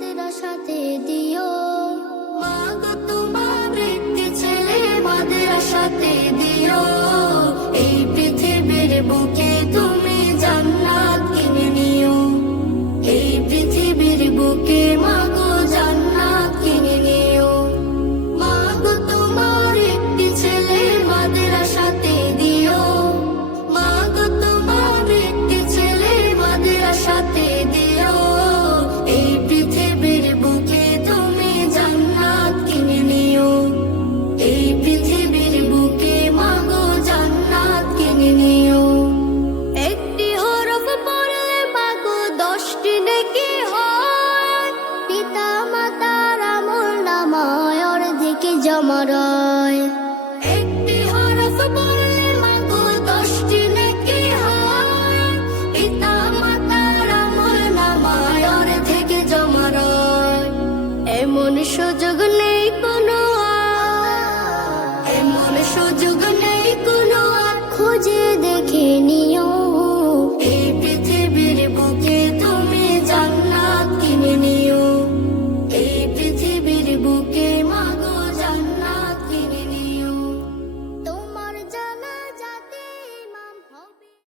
মাদ্রাসাতে দিও। মা গো তোমার একটি ছেলে মাদ্রাসাতে দিও। এই পৃথিবীর বুকে তুমি জান্নাত কিনে নিও। এই পৃথিবীর বুকে মা গো জান্নাত কিনে নিও। মা গো তোমার একটি ছেলে মাদ্রাসাতে দিও। মা গো তোমার একটি ছেলে মাদ্রাসাতে দিও। এই পৃথিবীর বুকে তুমি জান্নাত কিনে নিও। এই পৃথিবীর বুকে মা গো জান্নাত কিনে নিও। একটি হরফ পড়লে মা গো 10টি নেকি হয়। পিতা মাতার আমল নামায় অর্ধেক জমা রয়।